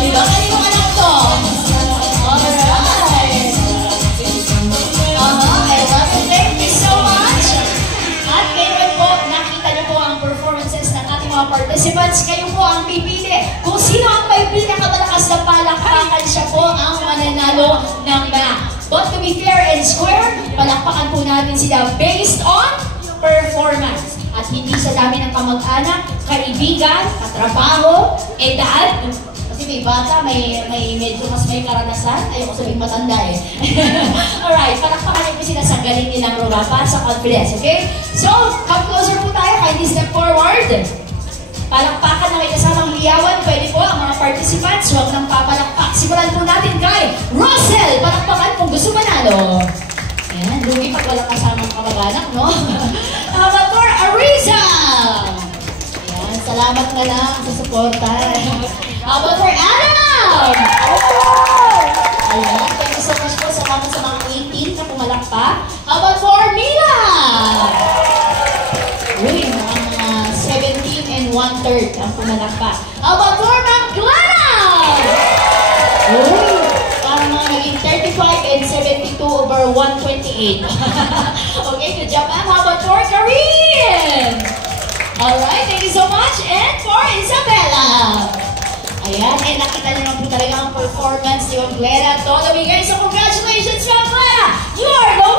di ba? Kaninong anak to? Alright. I love it. Thank you so much. At ngayon po, nakita niyo po ang performances ng ating mga participants. Kayo po ang pipili. Kung sino ang may pinakamalakas na palakpakan, siya po ang mananalo ng But to be fair and square, palakpakan po natin sila based on performance. At hindi sa dami ng kamag-anak, kaibigan, katrabaho, edad. Kasi may bata, may medyo mas may karanasan. Ayoko sabihin matanda eh. Alright, palakpakan niyo po sila sa galing nilang rumapa, sa confidence, okay? So, come closer po tayo. Kindly step forward. Palakpakan na may kasamang liyawan. Pwede po ang mga participants. Huwag nang papalakpak. Simulan po natin kay Russell. Palakpakan kung gusto manalo. Ayan, lugi pag walang kasamang kamag-anak, no? Amator Ariza! Ayan, salamat na lang sa suporta. Amator Adam! Ayan, thank you so much po sa mga 18 na pumalakpak. Amator Mila! Uy, mga 17 and 1/3 ang pumalakpak. Amator Manglana! Uy, parang mga naging 35 and 72 over 128. Okay, good job, ma'am. How about for Karin? Alright, thank you so much. And for Isabella. Ayan, and nakita niyo na po talaga ang performance ni Ma'am Glera. Todo bigay, so congratulations, Ma'am Glera! You are the